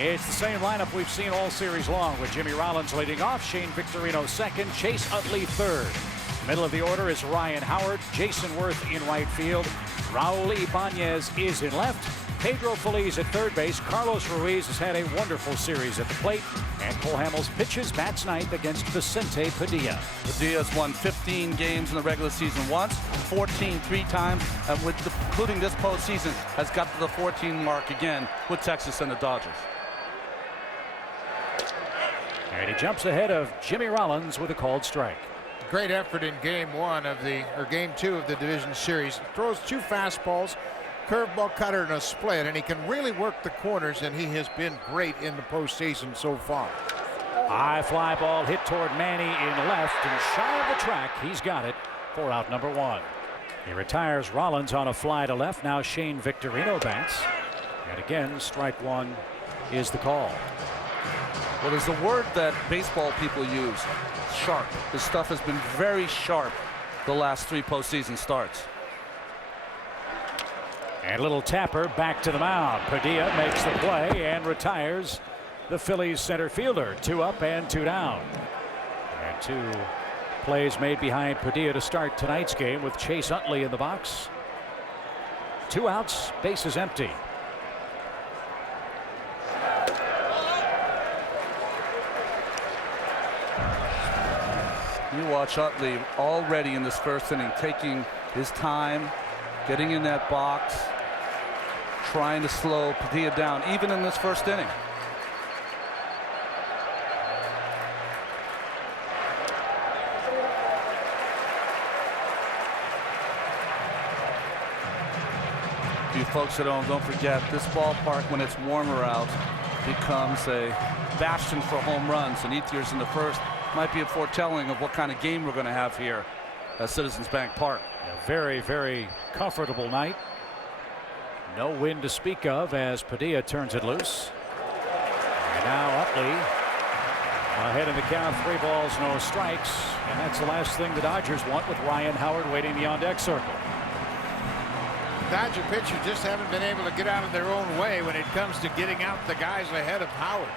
It's the same lineup we've seen all series long, with Jimmy Rollins leading off, Shane Victorino second, Chase Utley third. Middle of the order is Ryan Howard, Jason Worth in right field, Raul Ibanez is in left, Pedro Feliz at third base. Carlos Ruiz has had a wonderful series at the plate, and Cole Hamels pitches bats ninth against Vicente Padilla. Padilla's won 15 games in the regular season once, 14 three times, and including this postseason, has got to the 14 mark again with Texas and the Dodgers. And he jumps ahead of Jimmy Rollins with a called strike. Great effort in game two of the division series. Throws two fastballs, curveball, cutter, and a split, and he can really work the corners, and he has been great in the postseason so far. High fly ball hit toward Manny in left, and shy of the track, he's got it for out number one. He retires Rollins on a fly to left. Now Shane Victorino bats, and again strike one is the call. Well, there's a word that baseball people use, sharp. This stuff has been very sharp the last three postseason starts. And a little tapper back to the mound. Padilla makes the play and retires the Phillies center fielder. 2 up and 2 down. And 2 plays made behind Padilla to start tonight's game, with Chase Utley in the box. 2 outs, bases empty. You watch Utley already in this first inning, taking his time, getting in that box, trying to slow Padilla down, even in this first inning. You folks at home, don't forget, this ballpark, when it's warmer out, becomes a bastion for home runs, and Ethiers in the first might be a foretelling of what kind of game we're going to have here at Citizens Bank Park. A very, very comfortable night. No wind to speak of as Padilla turns it loose. And now Utley ahead in the count, 3 balls, no strikes. And that's the last thing the Dodgers want, with Ryan Howard waiting the on-deck circle. Dodger pitchers just haven't been able to get out of their own way when it comes to getting out the guys ahead of Howard.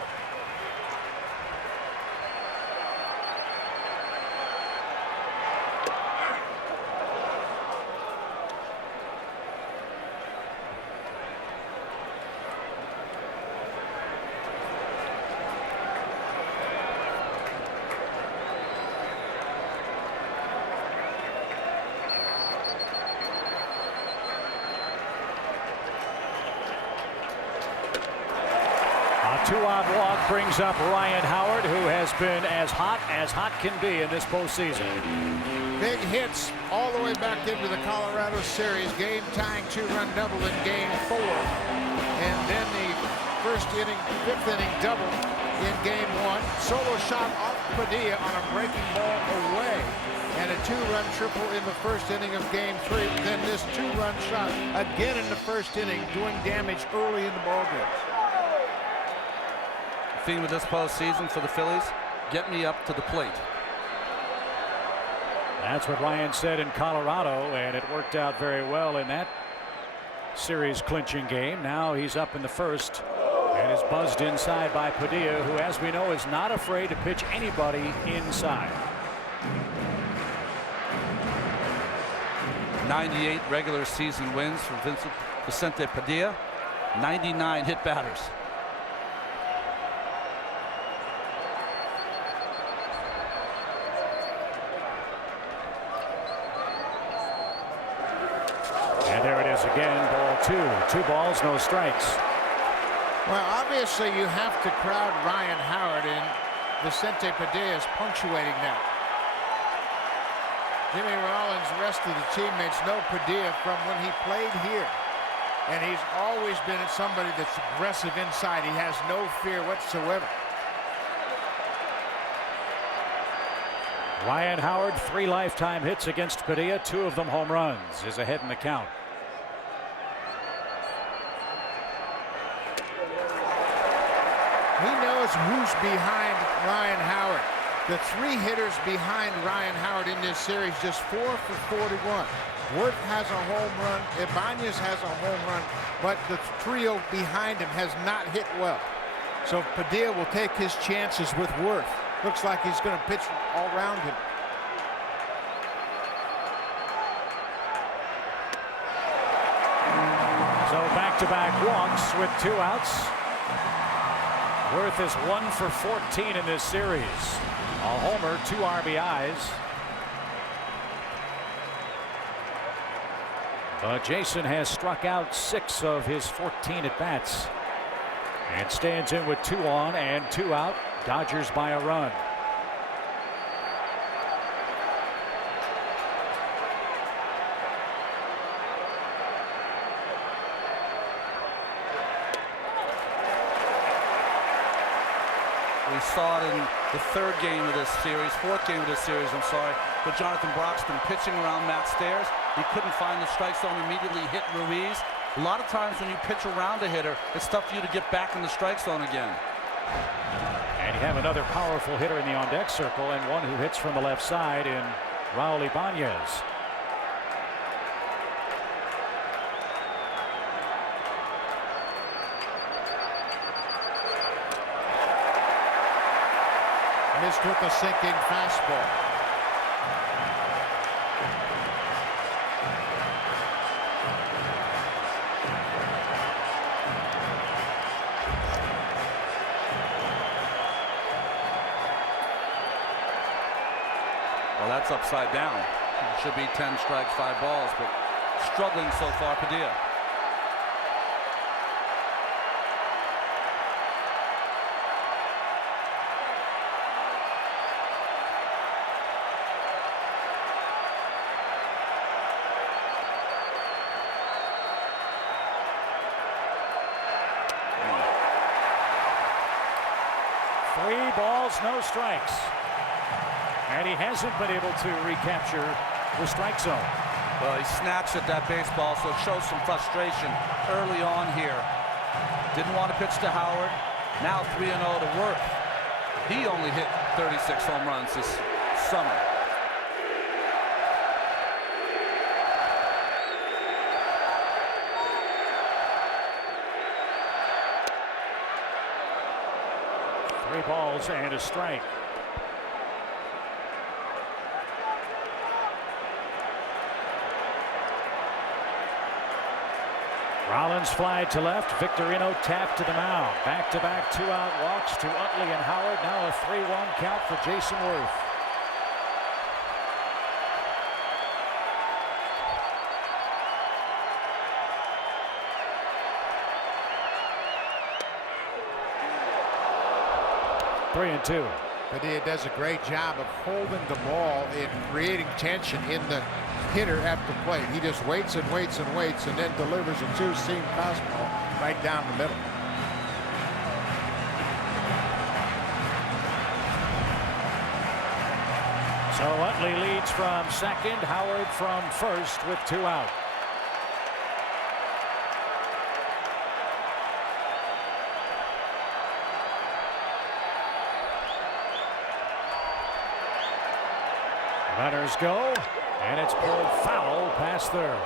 Two-out walk brings up Ryan Howard, who has been as hot can be in this postseason. Big hits all the way back into the Colorado series. Game-tying 2-run double in Game 4. And then the fifth inning double in Game 1. Solo shot off Padilla on a breaking ball away. And a 2-run triple in the first inning of Game 3. Then this 2-run shot again in the first inning, doing damage early in the ballgame. Theme of this postseason for the Phillies: get me up to the plate. That's what Ryan said in Colorado, and it worked out very well in that series clinching game. Now he's up in the first and is buzzed inside by Padilla, who, as we know, is not afraid to pitch anybody inside. 98 regular season wins for Vicente Padilla, 99 hit batters. And there it is again, ball 2. 2 balls, no strikes. Well, obviously you have to crowd Ryan Howard, and Vicente Padilla is punctuating that. Jimmy Rollins, the rest of the teammates know Padilla from when he played here. And he's always been somebody that's aggressive inside. He has no fear whatsoever. Ryan Howard, 3 lifetime hits against Padilla, 2 of them home runs, is ahead in the count. He knows who's behind Ryan Howard. The 3 hitters behind Ryan Howard in this series, just 4 for 41. Worth has a home run, Ibanez has a home run, but the trio behind him has not hit well. So Padilla will take his chances with Worth. Looks like he's going to pitch all around him. So back-to-back walks with 2 outs. Worth is 1 for 14 in this series. A homer, 2 RBIs. But Jason has struck out 6 of his 14 at-bats and stands in with 2 on and 2 out. Dodgers by a run. We saw it in the 3rd game of this series, 4th game of this series, I'm sorry, with Jonathan Broxton pitching around Matt Stairs. He couldn't find the strike zone, immediately hit Ruiz. A lot of times when you pitch around a hitter, it's tough for you to get back in the strike zone again. And you have another powerful hitter in the on-deck circle, and one who hits from the left side in Raul Ibanez. Missed with a sinking fastball. Well, that's upside down. It should be 10 strikes, 5 balls, but struggling so far, Padilla. Three balls, no strikes. And he hasn't been able to recapture the strike zone. Well, he snaps at that baseball, so it shows some frustration early on here. Didn't want to pitch to Howard. Now 3-0 to Worth. He only hit 36 home runs this summer. Three balls and a strike. Rollins fly to left. Victorino tapped to the mound. Back-to-back 2-out walks to Utley and Howard. Now a 3-1 count for Jason Worth. Three and two. Padilla does a great job of holding the ball and creating tension in the hitter at the plate. He just waits and waits and waits and then delivers a 2-seam fastball right down the middle. So Utley leads from second, Howard from first with 2 out. Runners go, and it's pulled foul past third.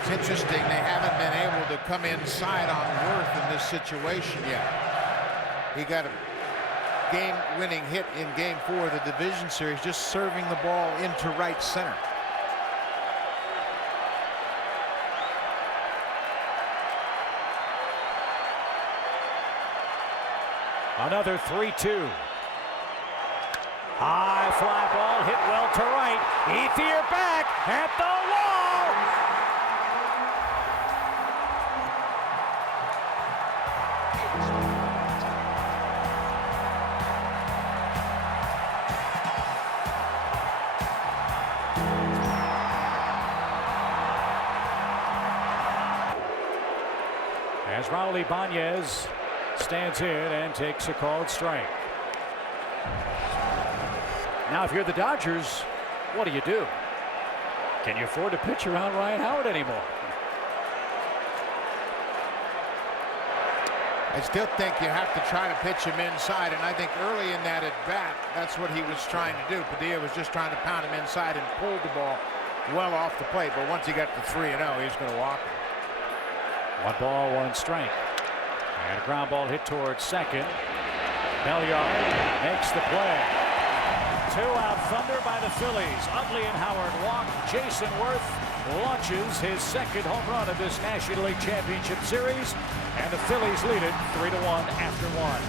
It's interesting they haven't been able to come inside on Worth in this situation yet. He got a game-winning hit in Game 4 of the division series, just serving the ball into right center. Another 3-2. High fly ball hit well to right. Ethier back at the wall. As Raul Ibanez stands in and takes a called strike. Now, if you're the Dodgers, what do you do? Can you afford to pitch around Ryan Howard anymore? I still think you have to try to pitch him inside, and I think early in that at bat, that's what he was trying to do. Padilla was just trying to pound him inside and pulled the ball well off the plate. But once he got to 3-0, he's going to walk him. 1 ball, 1 strike. And a ground ball hit towards second. Belliard makes the play. 2-out thunder by the Phillies. Utley and Howard walk. Jason Worth launches his second home run of this National League Championship Series, and the Phillies lead it 3-1 after 1.